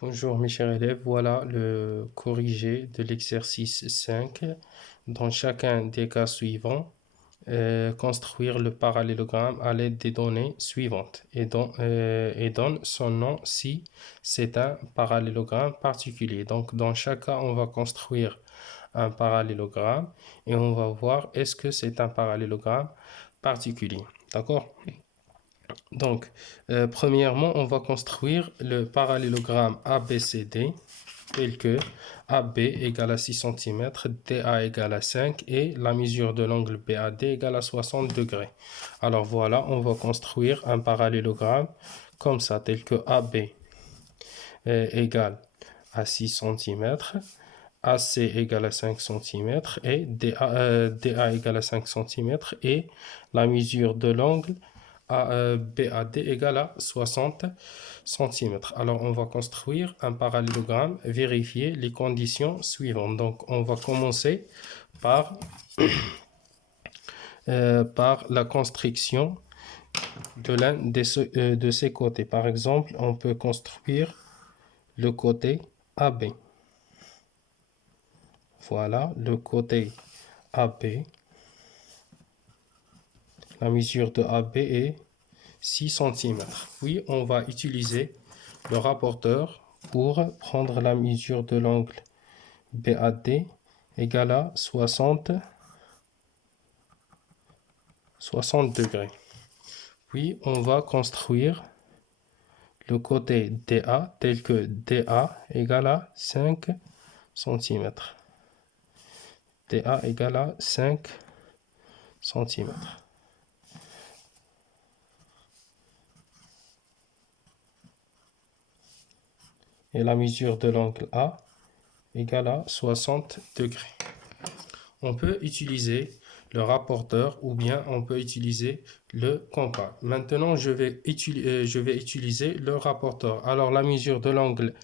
Bonjour mes chers élèves, voilà le corrigé de l'exercice 5. Dans chacun des cas suivants, construire le parallélogramme à l'aide des données suivantes et donne son nom si c'est un parallélogramme particulier. Donc dans chaque cas, on va construire un parallélogramme et on va voir est-ce que c'est un parallélogramme particulier. D'accord? Donc, premièrement, on va construire le parallélogramme ABCD tel que AB égale à 6 cm, DA égale à 5 et la mesure de l'angle BAD égale à 60 degrés. Alors voilà, on va construire un parallélogramme comme ça, tel que AB égale à 6 cm, AC égale à 5 cm et DA égale à 5 cm et la mesure de l'angle BAD égale à 60 cm. Alors, on va construire un parallélogramme, vérifier les conditions suivantes. Donc, on va commencer par, par la construction de l'un de ces côtés. Par exemple, on peut construire le côté AB. Voilà, le côté AB. La mesure de AB est 6 cm. Puis, on va utiliser le rapporteur pour prendre la mesure de l'angle BAD égale à 60 degrés. Puis, on va construire le côté DA tel que DA égale à 5 cm. DA égale à 5 cm. Et la mesure de l'angle A égale à 60 degrés. On peut utiliser le rapporteur ou bien on peut utiliser le compas. Maintenant, je vais utiliser le rapporteur. Alors, la mesure de l'angle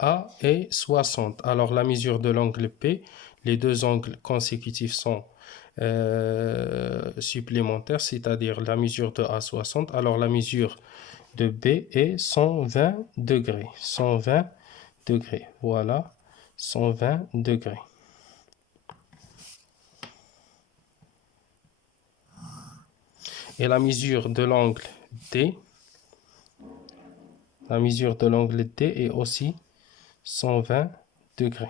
A est 60. Alors, la mesure de l'angle P, les deux angles consécutifs sont supplémentaires, c'est-à-dire la mesure de A 60. Alors, la mesure de B est 120 degrés. 120 degrés. Voilà, 120 degrés. Et la mesure de l'angle D, la mesure de l'angle D est aussi 120 degrés.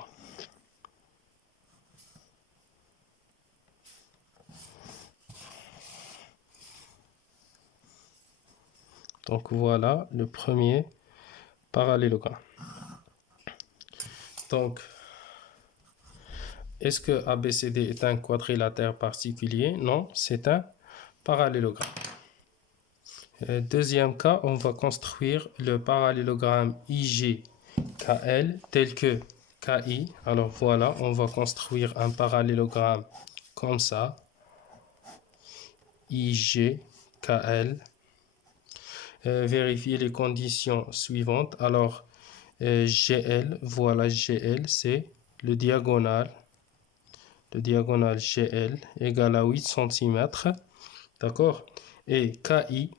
Donc voilà le premier parallélogramme. Donc, est-ce que ABCD est un quadrilatère particulier? Non, c'est un parallélogramme. Deuxième cas, on va construire le parallélogramme IGKL tel que KI. Alors voilà, on va construire un parallélogramme comme ça. IGKL. Vérifier les conditions suivantes. Alors, GL, voilà GL, c'est le diagonal GL égale à 8 cm. D'accord? Et KI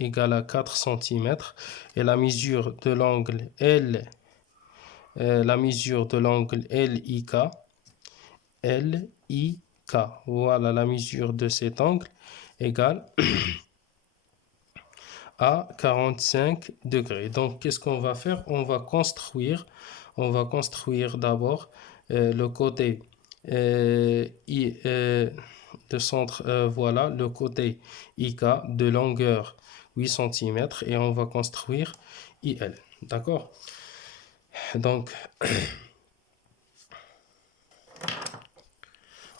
égale à 4 cm. Et la mesure de l'angle L, la mesure de l'angle LIK, voilà la mesure de cet angle égale à 45 degrés. Donc, qu'est-ce qu'on va faire? On va construire d'abord le côté de centre, voilà, le côté IK de longueur 8 cm et on va construire IL. D'accord? Donc,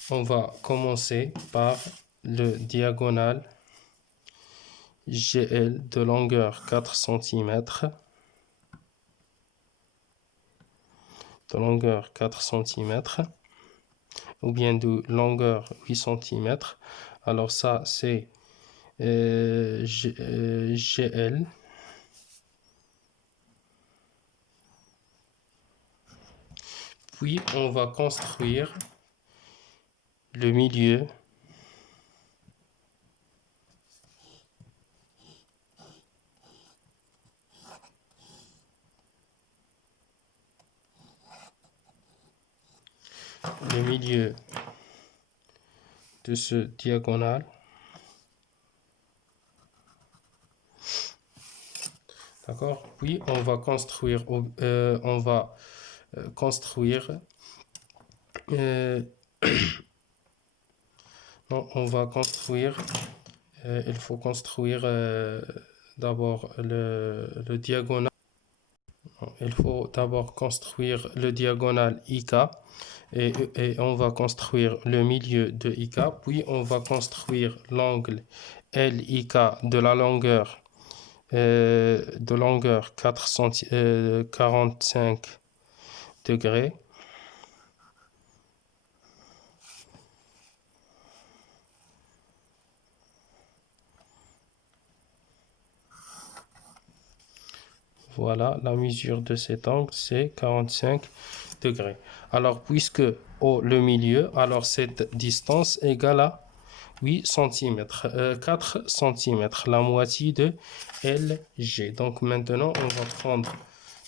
on va commencer par le diagonal GL de longueur 4 cm. De longueur 4 cm. Ou bien de longueur 8 cm. Alors ça, c'est GL. Puis on va construire le milieu de ce diagonale. D'accord. Puis on va construire non, on va construire il faut construire d'abord le diagonal. Il faut d'abord construire le diagonal IK et on va construire le milieu de IK. Puis on va construire l'angle LIK de la longueur 45 degrés. Voilà, la mesure de cet angle, c'est 45 degrés. Alors, puisque le milieu, alors cette distance égale à 8 cm, 4 cm, la moitié de LG. Donc maintenant, on va prendre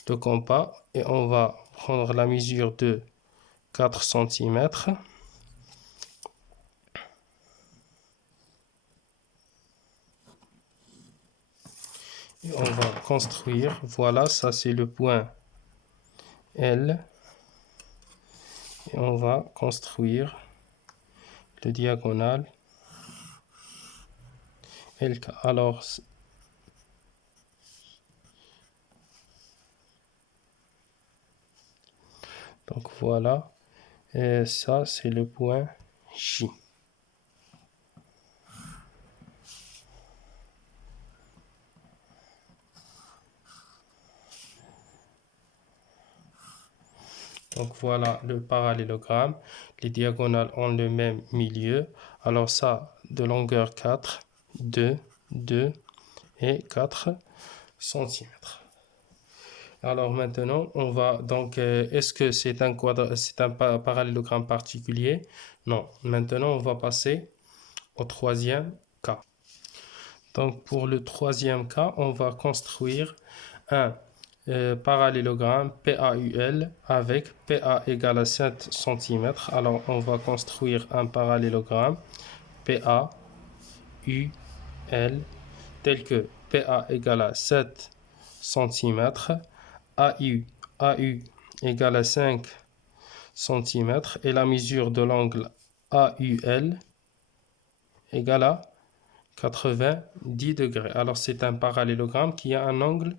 le compas et on va prendre la mesure de 4 cm. Et on va construire, voilà, ça c'est le point L. Et on va construire le diagonal LK. Alors, donc voilà, et ça c'est le point J. Donc voilà le parallélogramme. Les diagonales ont le même milieu. Alors ça, de longueur 4, 2, 2 et 4 cm. Alors maintenant, on va donc, est-ce que c'est un parallélogramme particulier? Non. Maintenant, on va passer au troisième cas. Donc pour le troisième cas, on va construire un parallélogramme PAUL avec PA égale à 7 cm. Alors on va construire un parallélogramme PAUL tel que PA égale à 7 cm, AU égale à 5 cm et la mesure de l'angle AUL égale à 90 degrés. Alors c'est un parallélogramme qui a un angle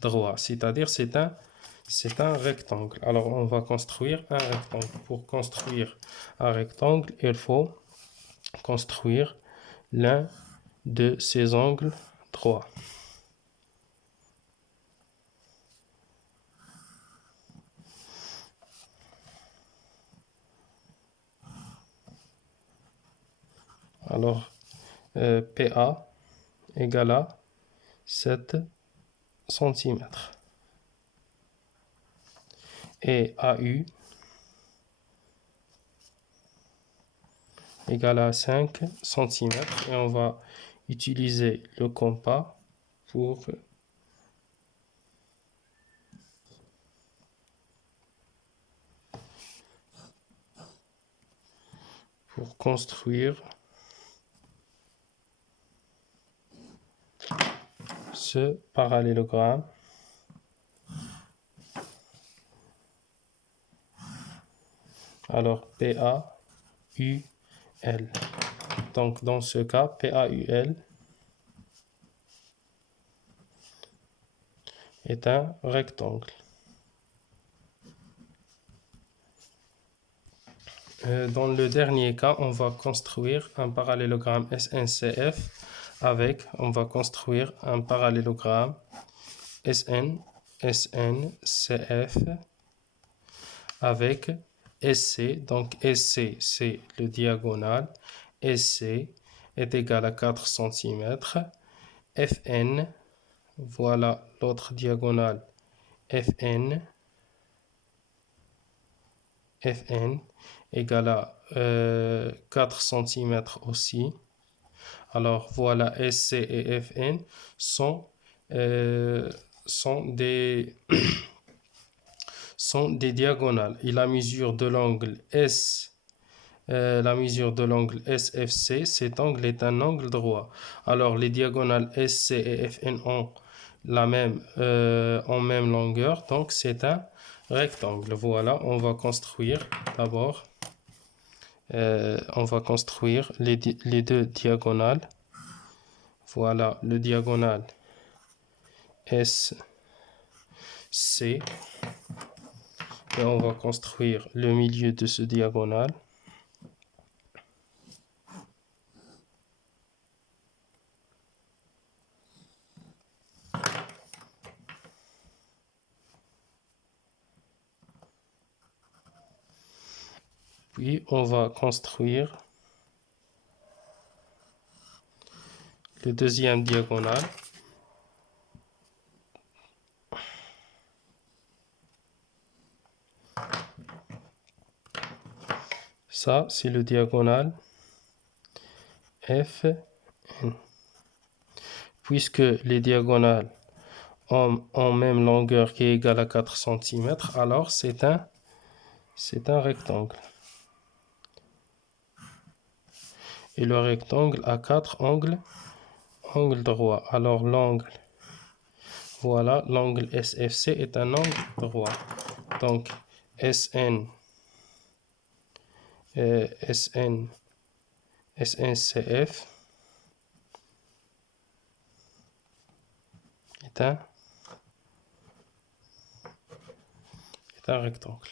droit, c'est-à-dire c'est un rectangle. Alors on va construire un rectangle. Pour construire un rectangle, il faut construire l'un de ces angles droits. Alors PA égale à 7 cm et AU égale à 5 cm et on va utiliser le compas pour construire ce parallélogramme. Alors PAUL. Donc dans ce cas, PAUL est un rectangle. Dans le dernier cas, on va construire un parallélogramme SNCF avec, on va construire un parallélogramme SNCF avec SC. Donc SC, c'est le diagonal. SC est égal à 4 cm. FN, voilà l'autre diagonale. FN FN égale à 4 cm aussi. Alors voilà, SC et FN sont des sont des diagonales. Et la mesure de l'angle SFC, cet angle est un angle droit. Alors les diagonales SC et FN ont en même longueur, donc c'est un rectangle. Voilà, on va construire d'abord. On va construire les deux diagonales. Voilà le diagonale SC. Et on va construire le milieu de ce diagonale. Puis on va construire le deuxième diagonale. Ça, c'est le diagonale FN. Puisque les diagonales ont même longueur qui est égale à 4 cm, alors c'est un rectangle. Et le rectangle a 4 angles droits. Alors l'angle, voilà, l'angle SFC est un angle droit. Donc SNCF est un rectangle.